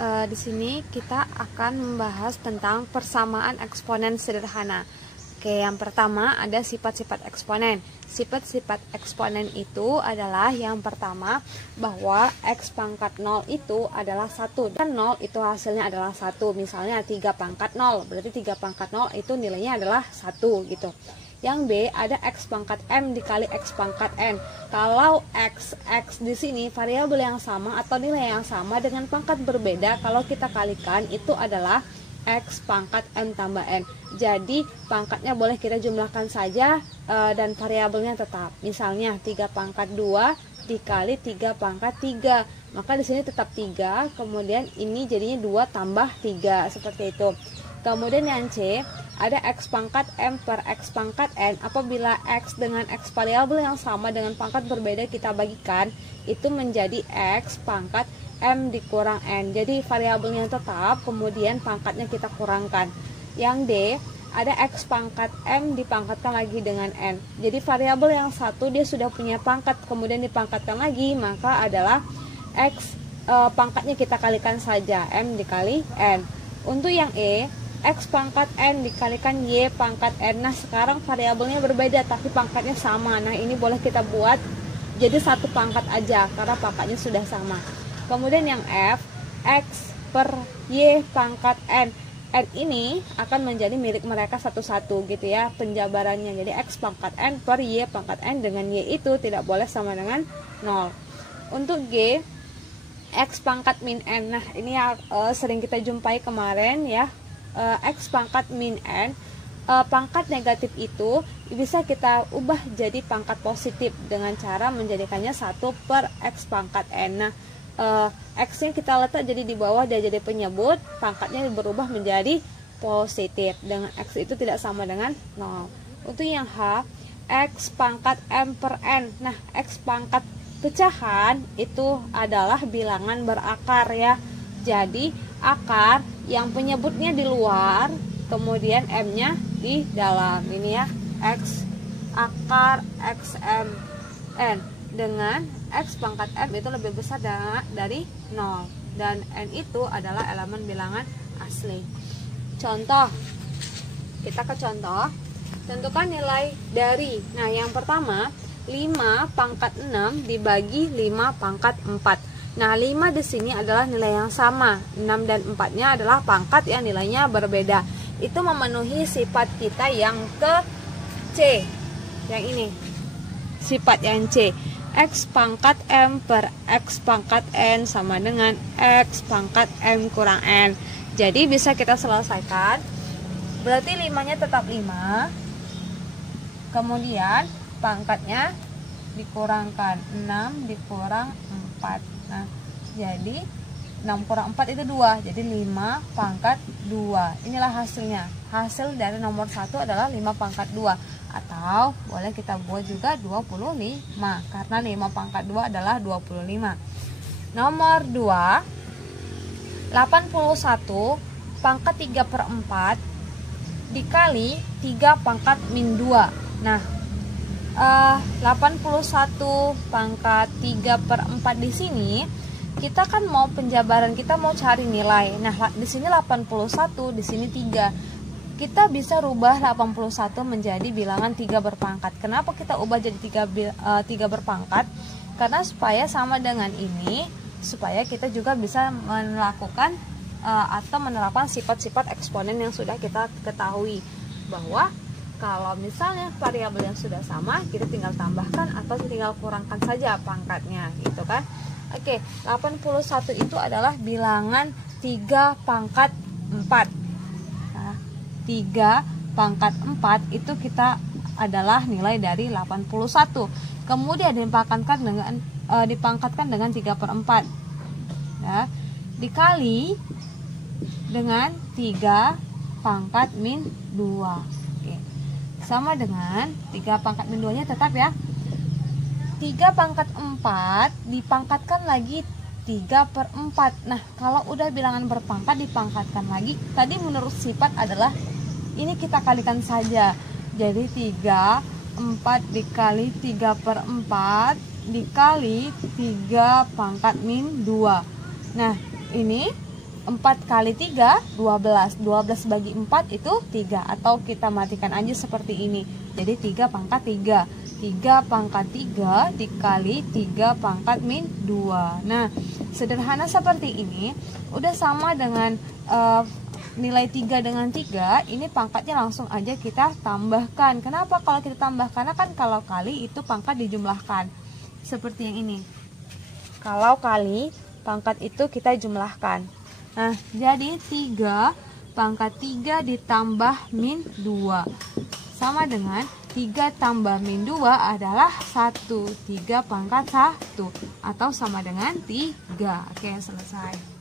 Di sini kita akan membahas tentang persamaan eksponen sederhana. Oke, yang pertama ada sifat-sifat eksponen. Sifat-sifat eksponen itu adalah yang pertama bahwa x pangkat 0 itu adalah 1 dan 0 itu hasilnya adalah 1. Misalnya 3 pangkat 0, berarti 3 pangkat 0 itu nilainya adalah 1 gitu. Yang B ada x pangkat m dikali x pangkat n. Kalau x di sini variabel yang sama atau nilai yang sama dengan pangkat berbeda, kalau kita kalikan itu adalah x pangkat m tambah n. Jadi pangkatnya boleh kita jumlahkan saja dan variabelnya tetap. Misalnya 3 pangkat 2 dikali 3 pangkat 3. Maka di sini tetap 3, kemudian ini jadinya 2 tambah 3 seperti itu. Kemudian yang C ada x pangkat m per x pangkat n. Apabila x dengan x variabel yang sama dengan pangkat berbeda kita bagikan, itu menjadi x pangkat m dikurang n. Jadi variabelnya tetap, kemudian pangkatnya kita kurangkan. Yang D ada x pangkat m dipangkatkan lagi dengan n. Jadi variabel yang satu dia sudah punya pangkat, kemudian dipangkatkan lagi, maka adalah x pangkatnya kita kalikan saja, m dikali n. Untuk yang E x pangkat n dikalikan y pangkat n. Nah sekarang variabelnya berbeda tapi pangkatnya sama. Nah ini boleh kita buat jadi satu pangkat aja karena pangkatnya sudah sama. Kemudian yang F x per y pangkat n. N ini akan menjadi milik mereka satu-satu gitu ya penjabarannya. Jadi x pangkat n per y pangkat n dengan y itu tidak boleh sama dengan 0. Untuk G x pangkat min n. Nah ini sering kita jumpai kemarin ya. X pangkat min n, pangkat negatif itu bisa kita ubah jadi pangkat positif dengan cara menjadikannya 1 per x pangkat n. Nah x nya kita letak jadi di bawah, dia jadi penyebut, pangkatnya berubah menjadi positif dengan x itu tidak sama dengan 0. Untuk yang H x pangkat m per n. Nah x pangkat pecahan itu adalah bilangan berakar ya. Jadi akar yang penyebutnya di luar, kemudian m-nya di dalam. Ini ya, x akar x m n dengan x pangkat m itu lebih besar dari 0 dan n itu adalah elemen bilangan asli. Contoh, kita ke contoh. Tentukan nilai dari. Nah, yang pertama 5 pangkat 6 dibagi 5 pangkat 4. Nah, 5 di sini adalah nilai yang sama. 6 dan 4-nya adalah pangkat yang nilainya berbeda. Itu memenuhi sifat kita yang ke C. Yang ini. Sifat yang C. X pangkat M per X pangkat N sama dengan X pangkat M kurang N. Jadi bisa kita selesaikan. Berarti 5-nya tetap 5. Kemudian pangkatnya dikurangkan. 6 dikurang 4. Nah, jadi 6 kurang 4 itu 2. Jadi 5 pangkat 2. Inilah hasilnya. Hasil dari nomor 1 adalah 5 pangkat 2. Atau boleh kita buat juga 25. Karena 5 pangkat 2 adalah 25. Nomor 2. 81 pangkat 3 per 4 dikali 3 pangkat min 2. Nah, 81 pangkat 3 per 4 di sini kita kan mau penjabaran, kita mau cari nilai. Nah, di sini 81, di sini 3. Kita bisa rubah 81 menjadi bilangan 3 berpangkat. Kenapa kita ubah jadi 3 berpangkat? Karena supaya sama dengan ini, supaya kita juga bisa melakukan atau menerapkan sifat-sifat eksponen yang sudah kita ketahui, bahwa kalau misalnya variabel yang sudah sama, kita tinggal tambahkan atau tinggal kurangkan saja pangkatnya, gitu kan. Oke, 81 itu adalah bilangan 3 pangkat 4. Nah, 3 pangkat 4 itu kita adalah nilai dari 81. Kemudian dipangkatkan dengan 3 per 4. Nah, dikali dengan 3 pangkat min 2. Sama dengan 3 pangkat min 2 nya tetap ya. 3 pangkat 4 dipangkatkan lagi 3 per 4. Nah, kalau udah bilangan berpangkat dipangkatkan lagi, tadi menurut sifat adalah ini kita kalikan saja. Jadi 3, 4 dikali 3 per 4 dikali 3 pangkat min 2. Nah, ini 4 kali 3, 12. 12 bagi 4 itu 3. Atau kita matikan aja seperti ini. Jadi 3 pangkat 3. 3 pangkat 3 dikali 3 pangkat min 2. Nah, sederhana seperti ini. Udah sama dengan nilai 3 dengan 3. Ini pangkatnya langsung aja kita tambahkan. Kenapa kalau kita tambahkan? Karena kan kalau kali itu pangkat dijumlahkan. Seperti yang ini. Kalau kali, pangkat itu kita jumlahkan. Nah, jadi 3 pangkat 3 ditambah min 2 sama dengan 3 tambah min 2 adalah 1. 3 pangkat 1 atau sama dengan 3. Oke, selesai.